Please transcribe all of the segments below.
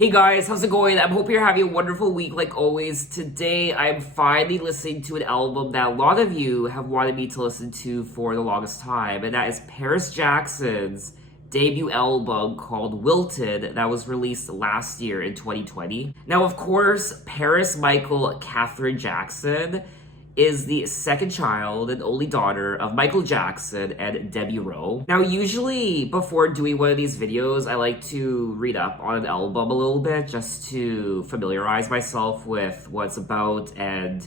Hey guys, how's it going? I hope you're having a wonderful week like always. Today, I'm finally listening to an album that a lot of you have wanted me to listen to for the longest time, and that is Paris Jackson's debut album called Wilted that was released last year in 2020. Now, of course, Paris Michael Catherine Jackson is the second child and only daughter of Michael Jackson and Debbie Rowe. Now, usually before doing one of these videos, I like to read up on an album a little bit just to familiarize myself with what it's about and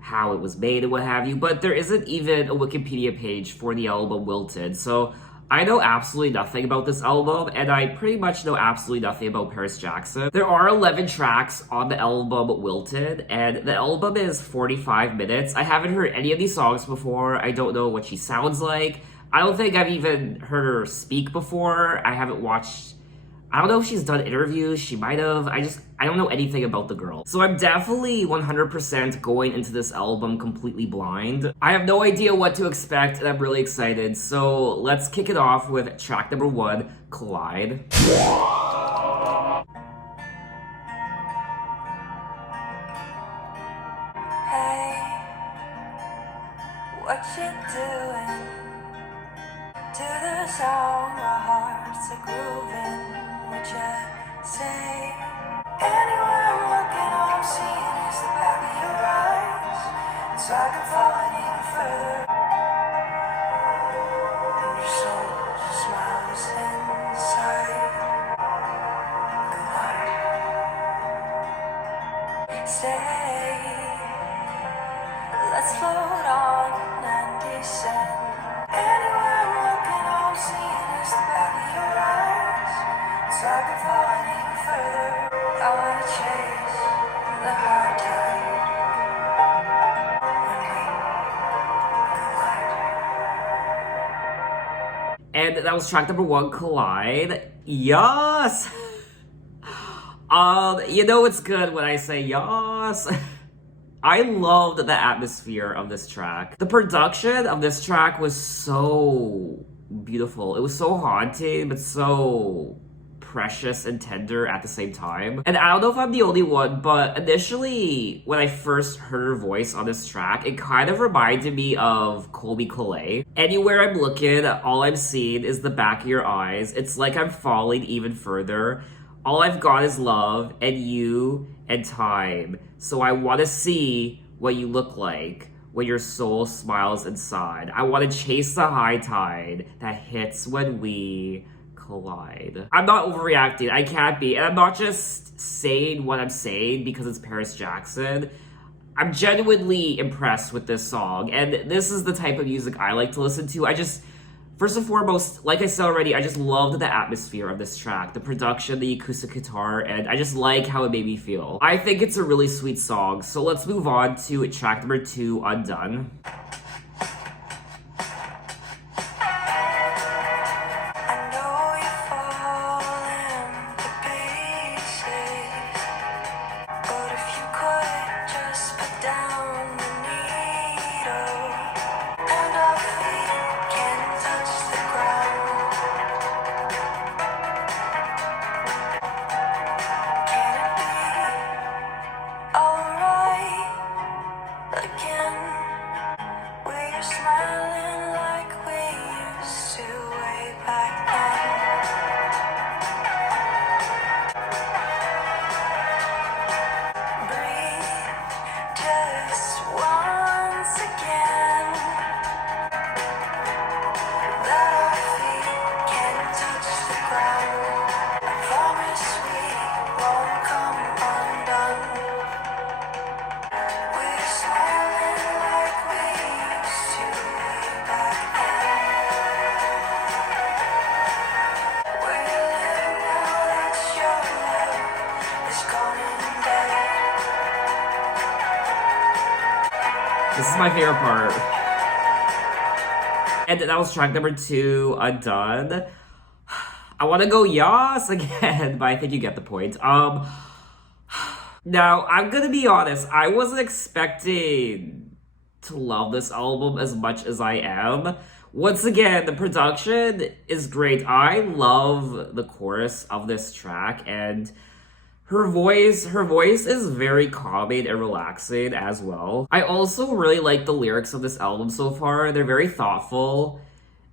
how it was made and what have you, but there isn't even a Wikipedia page for the album Wilted, so I know absolutely nothing about this album, and I pretty much know absolutely nothing about Paris Jackson. There are 11 tracks on the album Wilted, and the album is 45 minutes. I haven't heard any of these songs before. I don't know what she sounds like. I don't think I've even heard her speak before. I haven't watched... I don't know if she's done interviews. She might have. I don't know anything about the girl. So I'm definitely 100% going into this album completely blind. I have no idea what to expect, and I'm really excited. So let's kick it off with track number 1, Collide. Hey, what you doing? To the song our hearts are grooving. What you say? Anywhere I'm looking, all I'm seeing is the back of your eyes. So I can fall any further. And your soul smiles inside. Collide. Stay. Let's float on and descend. Anywhere I'm looking, all I'm seeing is the back of your eyes. So I can fall any further. I wanna chase the hard tide when we collide. And that was track number 1, Collide. Yes! You know it's good when I say yes. I loved the atmosphere of this track. The production of this track was so beautiful. It was so haunting, but so precious and tender at the same time. And I don't know if I'm the only one, but initially, when I first heard her voice on this track, it kind of reminded me of Colby Collet. Anywhere I'm looking, all I'm seeing is the back of your eyes. It's like I'm falling even further. All I've got is love and you and time. So I want to see what you look like when your soul smiles inside. I want to chase the high tide that hits when we collide. I'm not overreacting. I can't be. And I'm not just saying what I'm saying because it's Paris Jackson. I'm genuinely impressed with this song. And this is the type of music I like to listen to. First and foremost, like I said already, I just loved the atmosphere of this track, the production, the acoustic guitar, and I just like how it made me feel. I think it's a really sweet song, so let's move on to track number 2, Undone. This is my favorite part. And that was track number 2, Undone. I want to go yas again, but I think you get the point. Now, I'm gonna be honest, I wasn't expecting to love this album as much as I am. Once again, the production is great. I love the chorus of this track, and Her voice is very calming and relaxing as well. I also really like the lyrics of this album so far. They're very thoughtful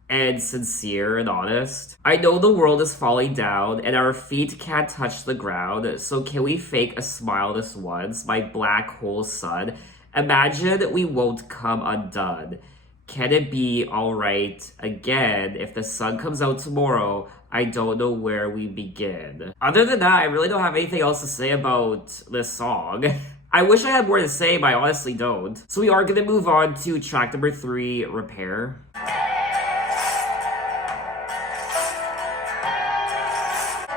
and sincere and honest. I know the world is falling down and our feet can't touch the ground, so can we fake a smile this once, my black hole sun? Imagine we won't come undone. Can it be alright again if the sun comes out tomorrow? I don't know where we begin. Other than that, I really don't have anything else to say about this song. I wish I had more to say, but I honestly don't. So we are gonna move on to track number 3, Repair.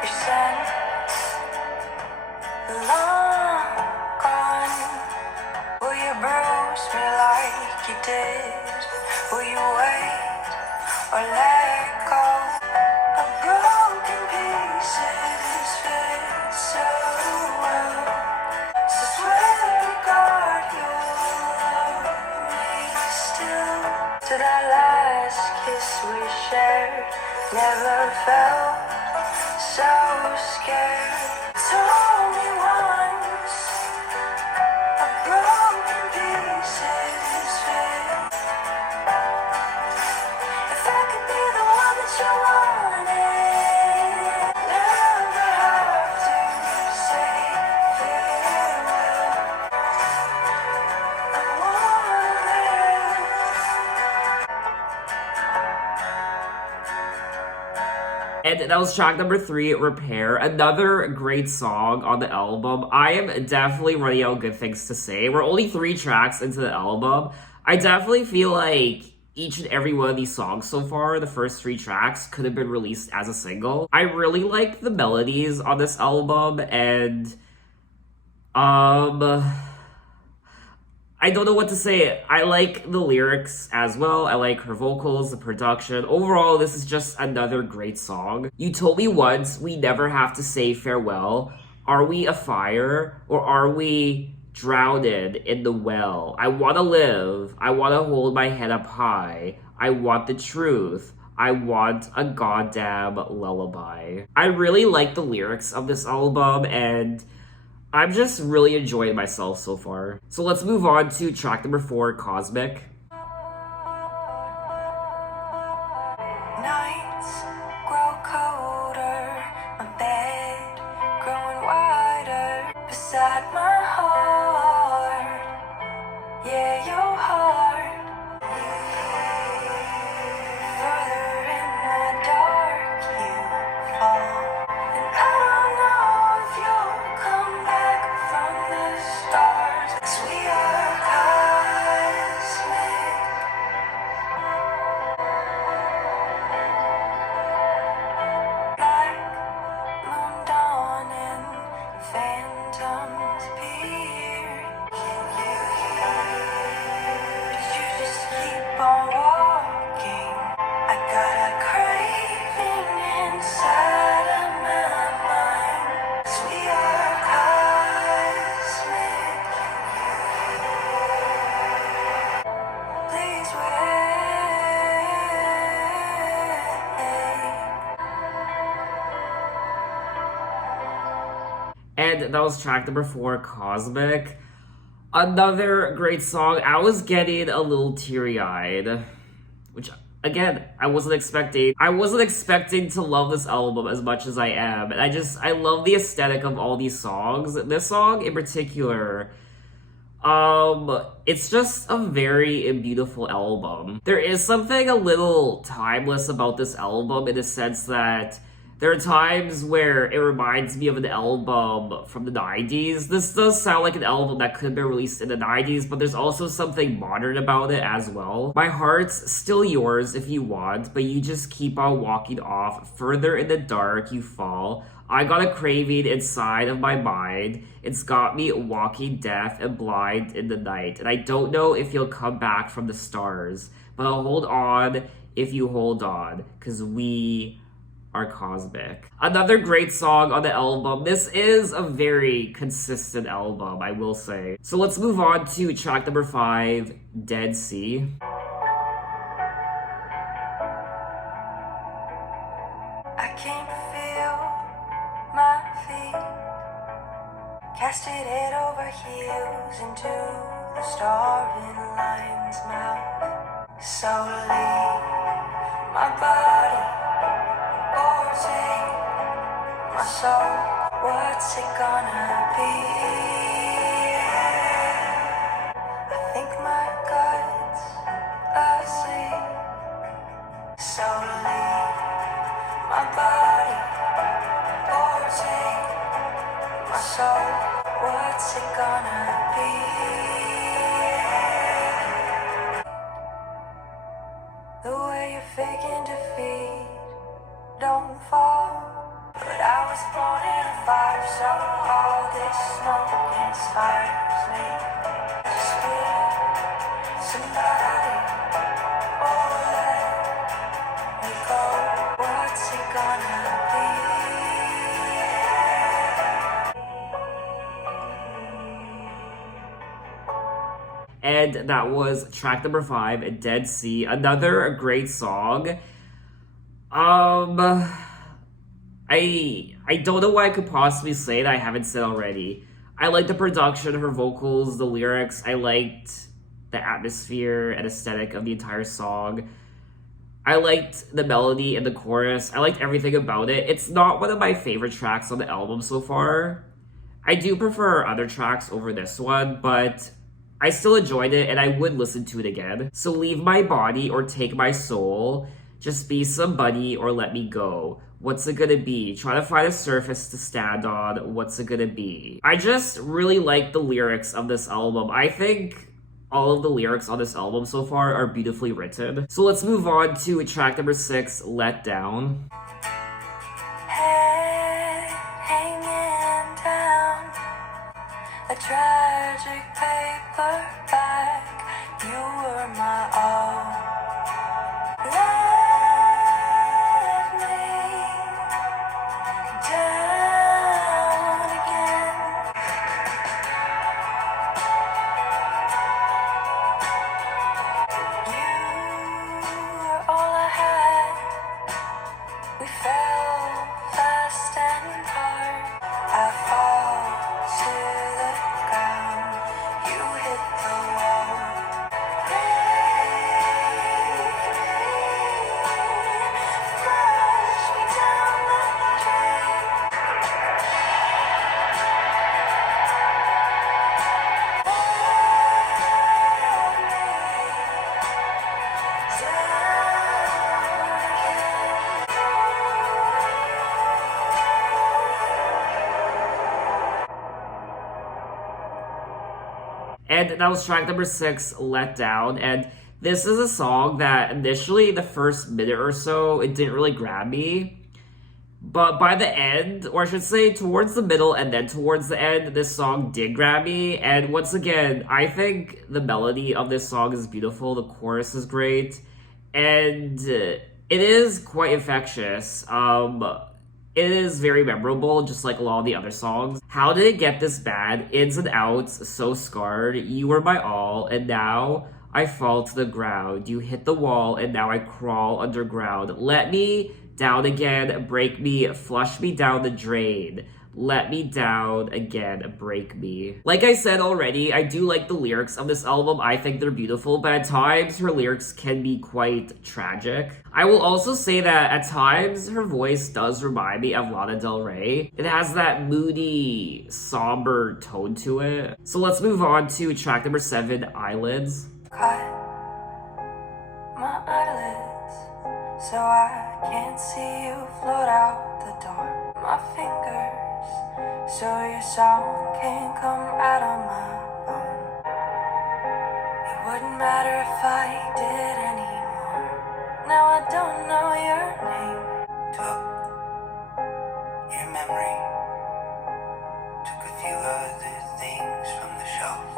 You said, long gone. Will you bruise me like you did? Will you wait or let go? A broken pieces fit so well. So swear to God you'll love me still. To that last kiss we shared, never felt so scared. Told me once, a broken pieces fit. If I could be the one that you wanted, never have to say farewell. I wanna live. And that was track number 3, Repair. Another great song on the album. I am definitely running out of good things to say. We're only 3 tracks into the album. I definitely feel like each and every one of these songs so far, the first 3 tracks, could have been released as a single. I really like the melodies on this album, and I don't know what to say. I like the lyrics as well. I like her vocals, the production. Overall, this is just another great song. You told me once we never have to say farewell. Are we afire or are we drowned in the well? I want to live. I want to hold my head up high. I want the truth. I want a goddamn lullaby. I really like the lyrics of this album, and I'm just really enjoying myself so far. So let's move on to track number 4, Cosmic. Nights grow colder, my bed growing wider beside my heart. Yeah, your heart. Further in the dark you fall, and I don't know if you'll come back from the stars. 'Cause we are cosmic. Black moon dawning, phantoms appear. Can you hear? Did you just keep on walking? I got a craving inside of my mind. 'Cause we are cosmic. Please wait. And that was track number 4, Cosmic. Another great song. I was getting a little teary-eyed, which again, I wasn't expecting. I wasn't expecting to love this album as much as I am. And I love the aesthetic of all these songs. This song in particular, it's just a very beautiful album. There is something a little timeless about this album in the sense that there are times where it reminds me of an album from the 90s. This does sound like an album that could have been released in the 90s, but there's also something modern about it as well. My heart's still yours if you want, but you just keep on walking off. Further in the dark you fall. I got a craving inside of my mind. It's got me walking deaf and blind in the night. And I don't know if you'll come back from the stars, but I'll hold on if you hold on, because we are cosmic. Another great song on the album. This is a very consistent album, I will say. So let's move on to track number 5, Dead Sea. I can't feel my feet casted head over heels into the starving lion's mouth. So leave my body or take my soul. What's it gonna be? I think my gut's asleep. So leave my body or take my soul. What's it gonna be? The way you're faking defeat, don't fall. But I was born in a fire, so all this smoke inspires me. Just give somebody or let me go. What's it gonna be? And that was track number 5, Dead Sea. Another great song. I don't know what I could possibly say that I haven't said already. I liked the production, her vocals, the lyrics. I liked the atmosphere and aesthetic of the entire song. I liked the melody and the chorus. I liked everything about it. It's not one of my favorite tracks on the album so far. I do prefer other tracks over this one, but I still enjoyed it and I would listen to it again. So leave my body or take my soul. Just be somebody or let me go. What's it gonna be? Try to find a surface to stand on. What's it gonna be? I just really like the lyrics of this album. I think all of the lyrics on this album so far are beautifully written. So let's move on to track number 6, Letdown. Head hanging down, a tragic paperback. You were my all. Let me down again. You were all I had. We fell fast and hard. I fall to the ground. You hit the wall. Flush me down the drain. And that was track number 6, Letdown. And this is a song that initially, the first minute or so, it didn't really grab me. But by the end, or I should say towards the middle and then towards the end, this song did grab me. And once again, I think the melody of this song is beautiful. The chorus is great. And it is quite infectious. It is very memorable, just like a lot of the other songs. How did it get this bad? Ins and outs, so scarred. You were my all, and now I fall to the ground. You hit the wall, and now I crawl underground. Let me down again, break me, flush me down the drain. Let me down again, break me. Like I said already, I do like the lyrics of this album. I think they're beautiful, but at times her lyrics can be quite tragic. I will also say that at times her voice does remind me of Lana Del Rey. It has that moody, somber tone to it. So let's move on to track number 7, Eyelids. Cut my eyelids so I can't see you float out the door. My fingers so your song can't come out of my bone. It wouldn't matter if I did anymore. Now I don't know your name. Took your memory, took a few other things from the shelf.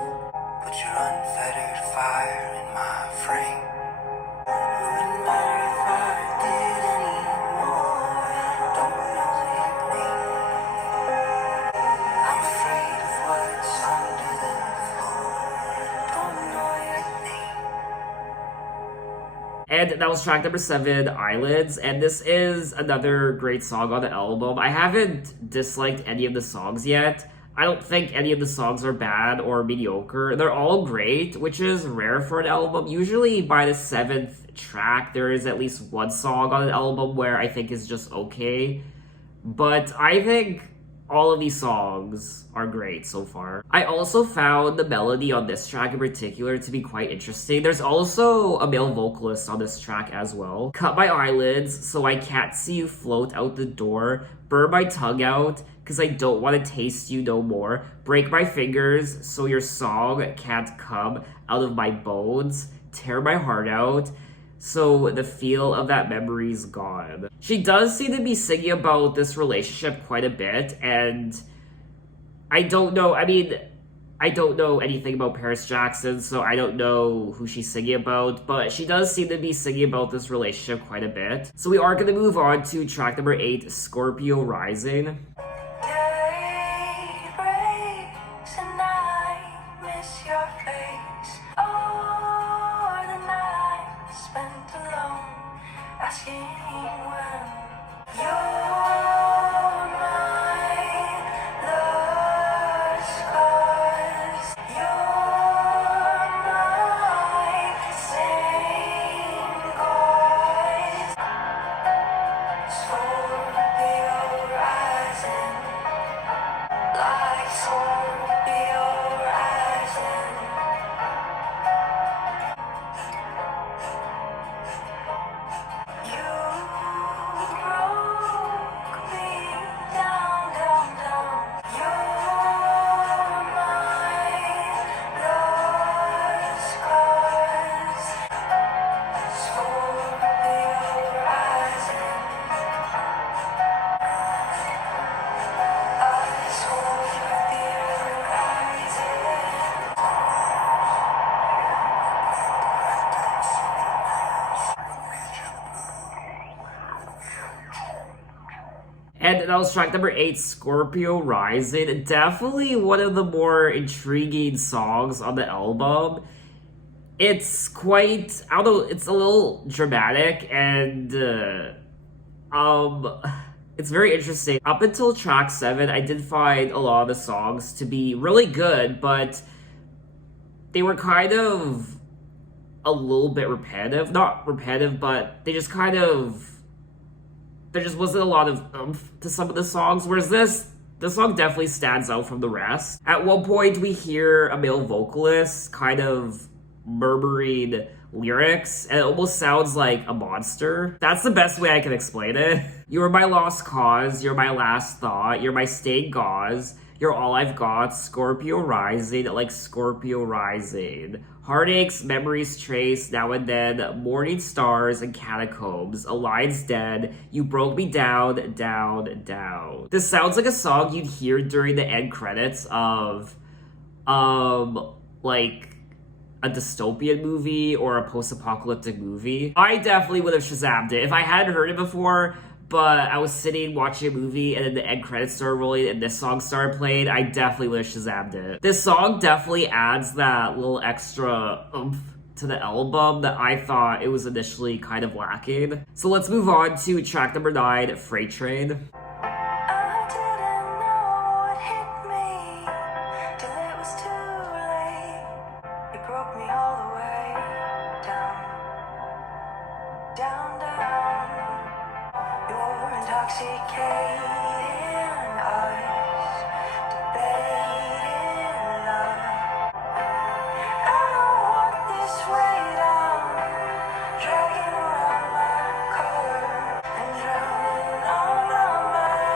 Put your unfettered fire in my frame. It wouldn't matter if I did anymore. I don't know your name. I'm afraid of what's under the floor. Don't know your name. And that was track number 7, Eyelids. And this is another great song on the album. I haven't disliked any of the songs yet. I don't think any of the songs are bad or mediocre. They're all great, which is rare for an album. Usually by the 7th track, there is at least one song on an album where I think is just okay. But I think all of these songs are great so far. I also found the melody on this track in particular to be quite interesting. There's also a male vocalist on this track as well. Cut my eyelids so I can't see you float out the door. Burn my tongue out because I don't want to taste you no more. Break my fingers so your song can't come out of my bones. Tear my heart out so the feel of that memory's gone. She does seem to be singing about this relationship quite a bit, and I don't know, I don't know anything about Paris Jackson, so I don't know who she's singing about, but she does seem to be singing about this relationship quite a bit. So we are going to move on to track number 8, Scorpio Rising. Day breaks and I miss your face. Oh, the night spent alone, asking when you're my lost cause. You're my same cause. Scorpio rising, like Scorpio rising. You broke me down, down, down. You're my lost cause. Scorpio rising. Scorpio rising. And that was track number 8, Scorpio Rising. Definitely one of the more intriguing songs on the album. It's quite, I don't know, it's a little dramatic and it's very interesting. Up until track 7, I did find a lot of the songs to be really good, but they were kind of a little bit repetitive. Not repetitive, but they just kind of, there just wasn't a lot of oomph to some of the songs, whereas this song definitely stands out from the rest. At one point, we hear a male vocalist kind of murmuring lyrics, and it almost sounds like a monster. That's the best way I can explain it. You're my lost cause, you're my last thought, you're my stained gauze, you're all I've got, Scorpio rising, like Scorpio rising. Heartaches, memories traced, now and then, morning stars and catacombs, a line's dead, you broke me down, down, down. This sounds like a song you'd hear during the end credits of, like, a dystopian movie or a post-apocalyptic movie. I definitely would have Shazammed it if I hadn't heard it before, but I was sitting watching a movie and then the end credits started rolling and this song started playing. I definitely would have Shazammed it. This song definitely adds that little extra oomph to the album that I thought it was initially kind of lacking. So let's move on to track number 9, Freight Train. I didn't know it hit me till it was too late. You broke me all the way down, down, down. Your intoxicating eyes, debating love. I don't want this weight down, dragging around my collar and drowning all my mind.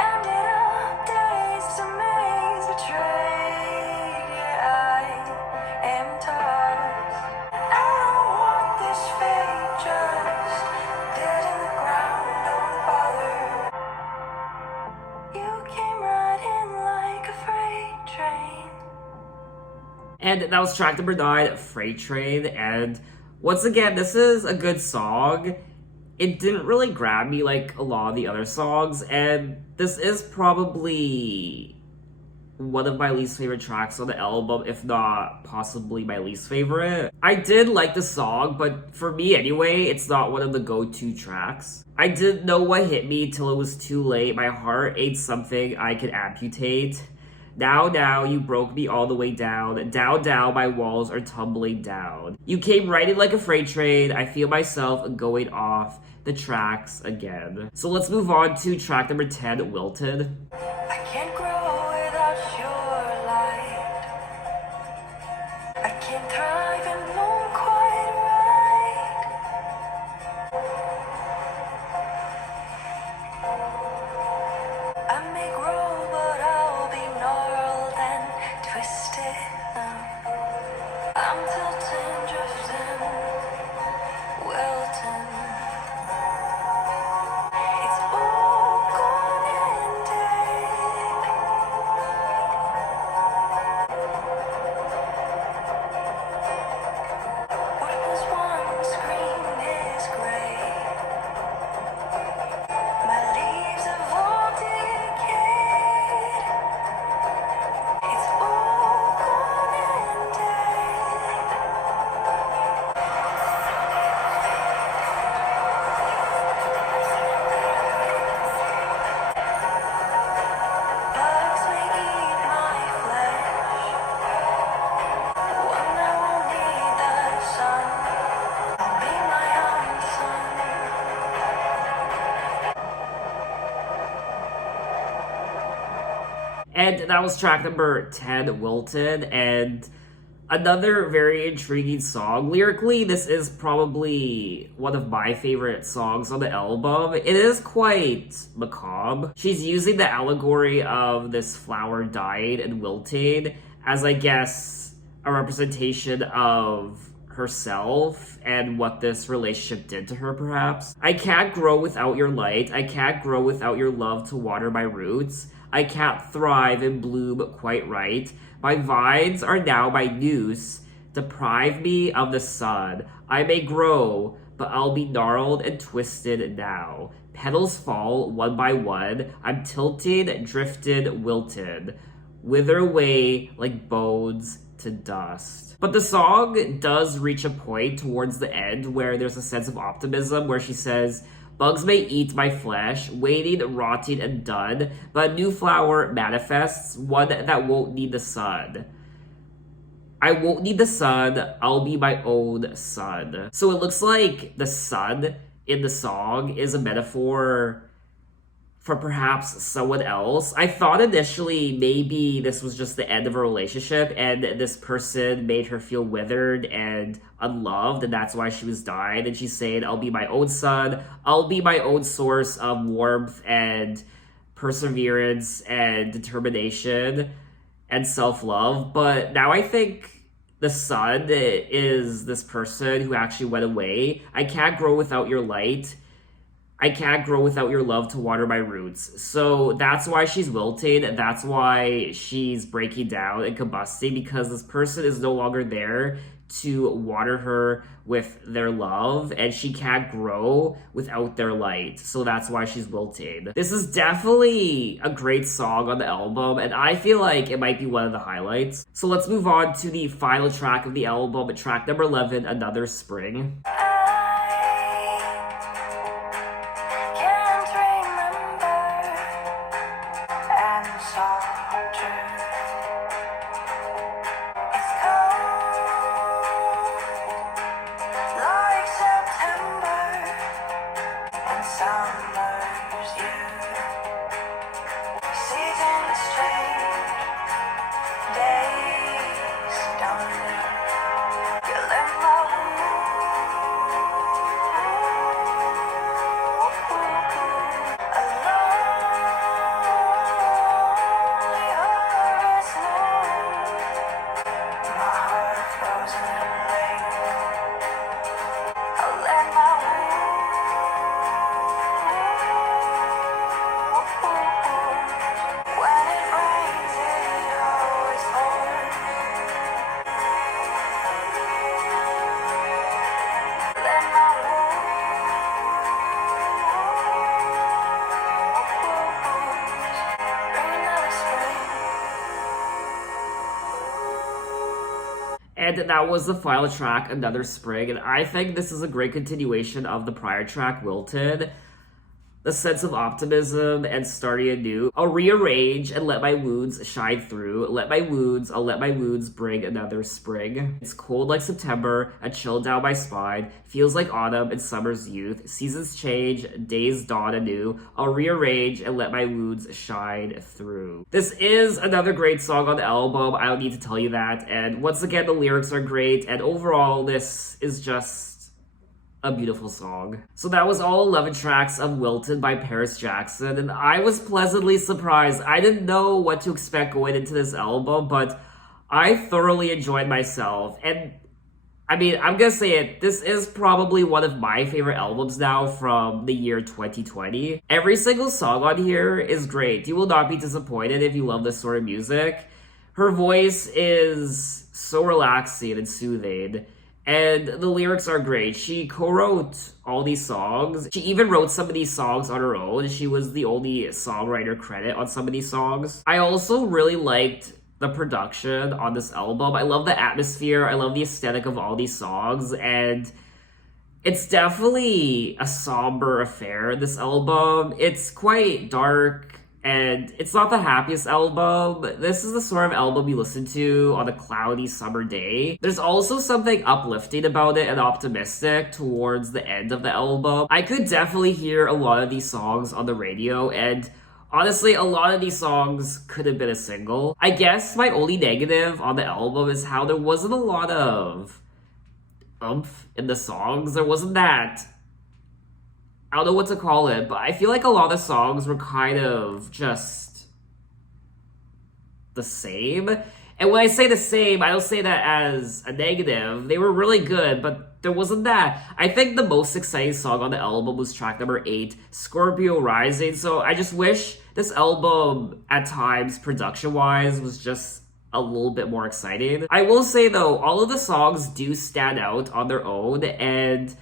Ended up dazed, amazed, betrayed. Yeah, I am tossed. I don't want this fate, just dead in the ground. Don't bother. You came right in like a freight train. And that was track number 9, Freight Train. And once again, this is a good song. It didn't really grab me like a lot of the other songs, and this is probably one of my least favorite tracks on the album, if not possibly my least favorite. I did like the song, but for me anyway, it's not one of the go-to tracks. I didn't know what hit me till it was too late. My heart ain't something I could amputate. Now, you broke me all the way down. Down, my walls are tumbling down. You came riding like a freight train. I feel myself going off the tracks again. So let's move on to track number 10, Wilted. I can't grow without your light. I can't thrive and won't quite right. I may grow, but I'll be gnarled and twisted now. I'm tilting, drifting, wilting. It's all gone and dead. What was once green is gray. My leaves have all decayed. It's all gone and dead. Bugs may eat my flesh. One that won't need the sun. I'll be my own sun. And that was track number 10, Wilted, and another very intriguing song. Lyrically, this is probably one of my favorite songs on the album. It is quite macabre. She's using the allegory of this flower dying and wilting as, I guess, a representation of herself and what this relationship did to her, perhaps. I can't grow without your light. I can't grow without your love to water my roots. I can't thrive and bloom quite right. My vines are now my noose. Deprive me of the sun. I may grow, but I'll be gnarled and twisted now. Petals fall one by one. I'm tilted, drifted, wilted. Wither away like bones to dust. But the song does reach a point towards the end where there's a sense of optimism where she says, bugs may eat my flesh, waiting, rotting, and done, but a new flower manifests, one that won't need the sun. I won't need the sun, I'll be my own sun. So it looks like the sun in the song is a metaphor for perhaps someone else. I thought initially maybe this was just the end of a relationship and this person made her feel withered and unloved, and that's why she was dying. And she's saying, I'll be my own sun, I'll be my own source of warmth and perseverance and determination and self-love. But now I think the sun is this person who actually went away. I can't grow without your light. I can't grow without your love to water my roots. So that's why she's wilted. That's why she's breaking down and combusting, because this person is no longer there to water her with their love, and she can't grow without their light. So that's why she's wilting. This is definitely a great song on the album, and I feel like it might be one of the highlights. So let's move on to the final track of the album, track number 11, Another Spring. And that was the final track, Another Spring, and I think this is a great continuation of the prior track, Wilted. The sense of optimism and starting anew. I'll rearrange and let my wounds shine through. I'll let my wounds bring another spring. It's cold like September, a chill down my spine. Feels like autumn and summer's youth. Seasons change, days dawn anew. I'll rearrange and let my wounds shine through. This is another great song on the album. I don't need to tell you that. And once again, the lyrics are great. And overall, this is just a beautiful song. So that was all 11 tracks of Wilted by Paris Jackson, and I was pleasantly surprised. I didn't know what to expect going into this album, but I thoroughly enjoyed myself. And I mean, I'm gonna say it, this is probably one of my favorite albums now from the year 2020. Every single song on here is great. You will not be disappointed if you love this sort of music. Her voice is so relaxing and soothing. And the lyrics are great. She co-wrote all these songs. She even wrote some of these songs on her own. She was the only songwriter credit on some of these songs. I also really liked the production on this album. I love the atmosphere. I love the aesthetic of all these songs. And it's definitely a somber affair, this album. It's quite dark. And it's not the happiest album. This is the sort of album you listen to on a cloudy summer day. There's also something uplifting about it and optimistic towards the end of the album. I could definitely hear a lot of these songs on the radio, and honestly, a lot of these songs could have been a single. I guess my only negative on the album is how there wasn't a lot of oomph in the songs. There wasn't that, I don't know what to call it, but I feel like a lot of the songs were kind of just the same. And when I say the same, I don't say that as a negative. They were really good, but there wasn't that. I think the most exciting song on the album was track number 8, Scorpio Rising. So I just wish this album, at times, production-wise, was just a little bit more exciting. I will say, though, all of the songs do stand out on their own, and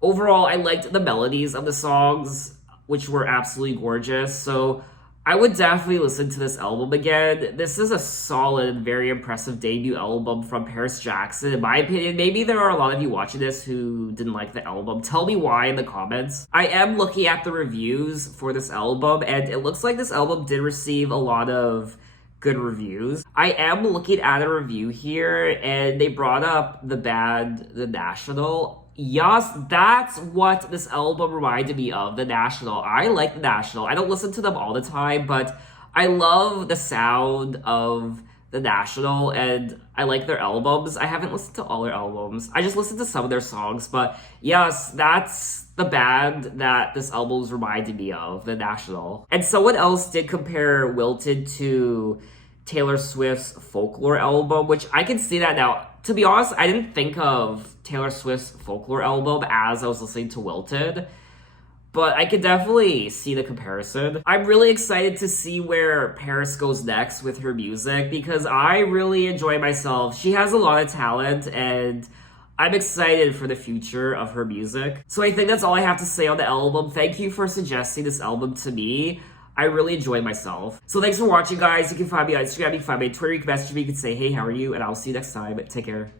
overall, I liked the melodies of the songs, which were absolutely gorgeous. So I would definitely listen to this album again. This is a solid, very impressive debut album from Paris Jackson, in my opinion. Maybe there are a lot of you watching this who didn't like the album. Tell me why in the comments. I am looking at the reviews for this album, and it looks like this album did receive a lot of good reviews. I am looking at a review here, and they brought up the band The National. Yes, that's what this album reminded me of, The National. I like The National. I don't listen to them all the time, but I love the sound of The National, and I like their albums. I haven't listened to all their albums. I just listened to some of their songs, but yes, that's the band that this album was reminding me of, The National. And someone else did compare Wilted to Taylor Swift's Folklore album, which I can see that now. To be honest, I didn't think of Taylor Swift's Folklore album as I was listening to Wilted, but I could definitely see the comparison. I'm really excited to see where Paris goes next with her music because I really enjoy myself. She has a lot of talent, and I'm excited for the future of her music. So I think that's all I have to say on the album. Thank you for suggesting this album to me. I really enjoyed myself. So thanks for watching, guys. You can find me on Instagram, you can find me on Twitter, you can message me, you can say, hey, how are you? And I'll see you next time. Take care.